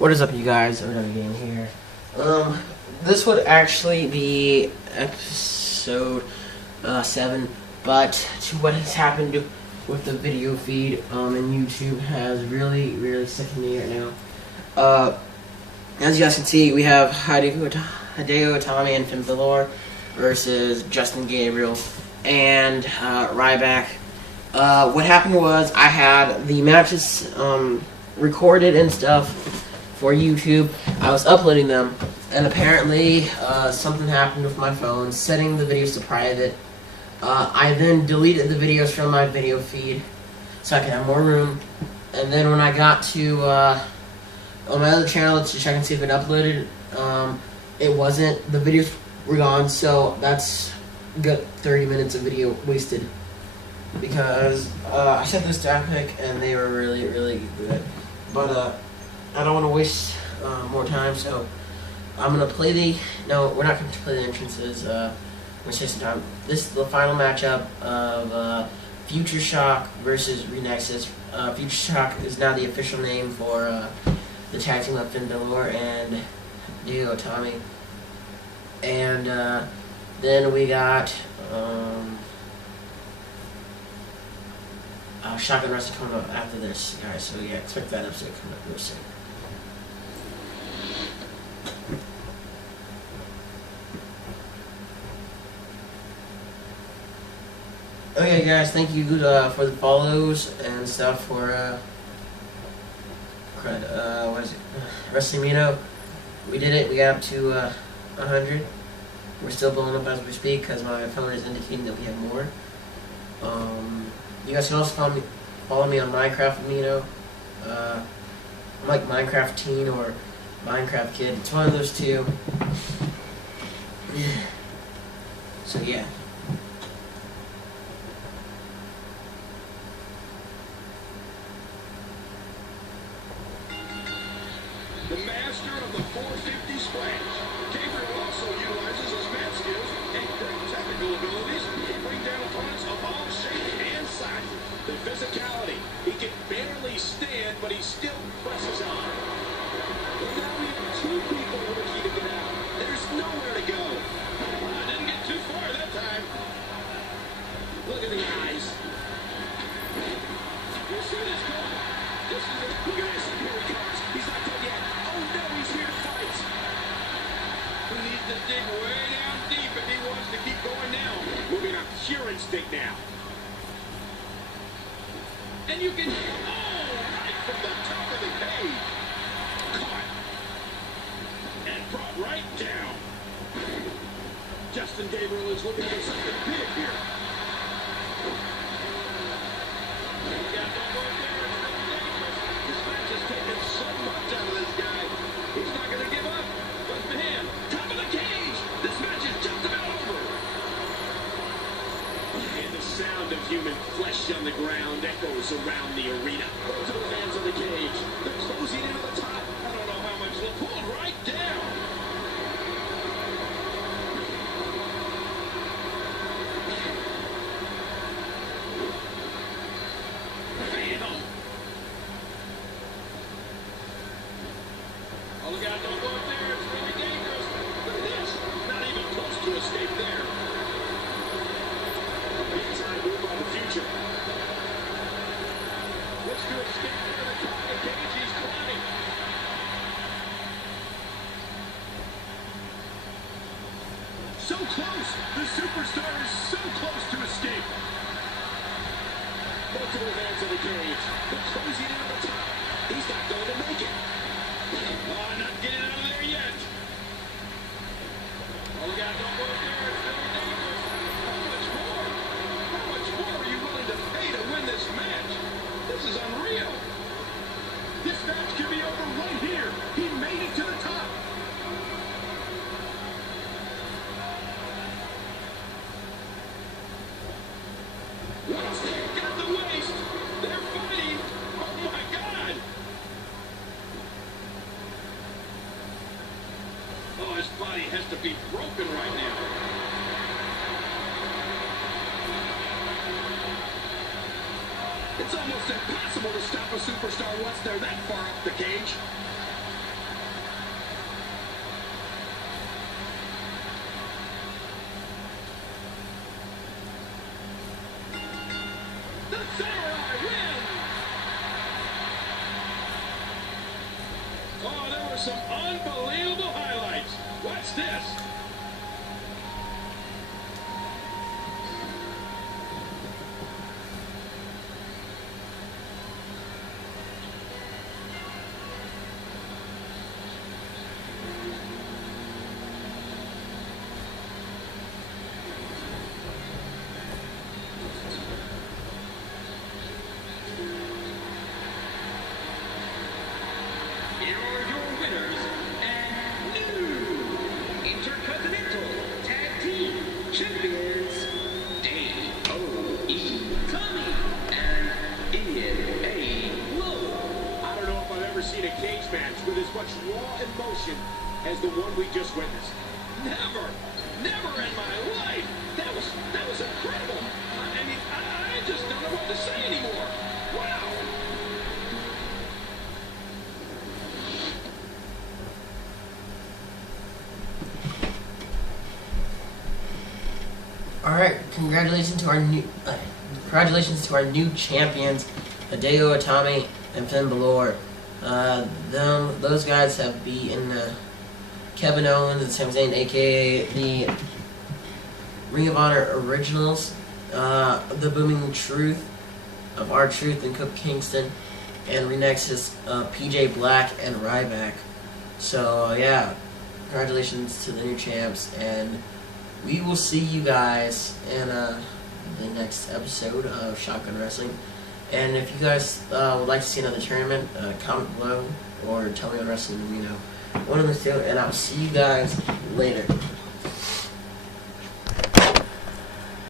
What is up, you guys? Another game here. This would actually be episode 7, but to what has happened with the video feed and YouTube has really sickened me right now. As you guys can see, we have Hideo Itami and Finn Balor versus Justin Gabriel and Ryback. What happened was I had the matches recorded and stuff for YouTube. I was uploading them, and apparently something happened with my phone, setting the videos to private. I then deleted the videos from my video feed so I could have more room. And then when I got to on my other channel to check and see if it uploaded, it wasn't. The videos were gone, so that's got 30 minutes of video wasted because I set this to Epic and they were really good. But I don't want to waste more time, so I'm going to play the... No, we're not going to play the entrances. I'm going to save some time. This is the final matchup of Future Shock versus Renexus. Future Shock is now the official name for the tag team of Finn Balor and Hideo Itami. And then we got Shotgun Wrestling coming up after this, guys. So yeah, expect that episode coming up real soon. Okay, guys, thank you for the follows and stuff for what is it? Wrestling Mino. We did it. We got up to 100. We're still blowing up as we speak because my phone is indicating that we have more. You guys can also follow me on Minecraft Mino. I'm like Minecraft Teen or Minecraft Kid. It's one of those two. So yeah. The master of the 450 splash. Gabriel also utilizes his mat skills and great technical abilities to bring down opponents of all shapes and sizes. The physicality. He can barely stand, but he still presses on. But now we have two people looking to get out. There's nowhere to go. I didn't get too far that time. Look at the eyes. You see this going? This is it. Look at this. Here he comes. He's not done yet. Oh no, he's here to fight. He needs to dig way down deep if he wants to keep going now. Moving on pure instinct now. And you can, right from the top of the cage. Caught. And brought right down. Justin Gabriel is looking for something big here. He got no more there. This match has taken so much out of this guy. He's not going to give up. But man, top of the cage. This match is just about over. And the sound of human flesh on the ground echoes around the arena. To the fans of the cage. They're closing into the top. I don't know how much. They're pulled right down. Oh, look out, don't go up there. It's really dangerous. Look at this. Not even close to escape there. Big time move on the future. Looks to escape there. The top of the cage, he's climbing. So close. The superstar is so close to escape. Multiple hands of the cage. They're closing in on the top. He's not going to make it. Oh, not getting out of there yet. Oh, look out, don't go up there. It's very dangerous. How much more? How much more are you willing to pay to win this match? This is unreal. This match could be over right here. He made it to the top. Got the waist. They're fighting. Oh, my God. Oh, his body has to be broken right now. It's almost impossible to stop a superstar once they're that far up the cage. Oh, there were some unbelievable highlights. Watch this. Here are your winners and new Intercontinental Tag Team Champions, AOE Tommy and Ian A. Lowe. I don't know if I've ever seen a cage match with as much raw emotion as the one we just witnessed. Never in my life. That was incredible. I mean, I just don't know what to say anymore. Wow. Alright, congratulations to our new champions, Hideo Itami and Finn Balor. Those guys have beaten Kevin Owens and Sami Zayn, aka the Ring of Honor Originals, the Booming Truth of R-Truth and Kofi Kingston, and Renexus, PJ Black and Ryback. So yeah, congratulations to the new champs, and we will see you guys in the next episode of Shotgun Wrestling. And if you guys would like to see another tournament, comment below or tell me on wrestling, one of the two, and I'll see you guys later.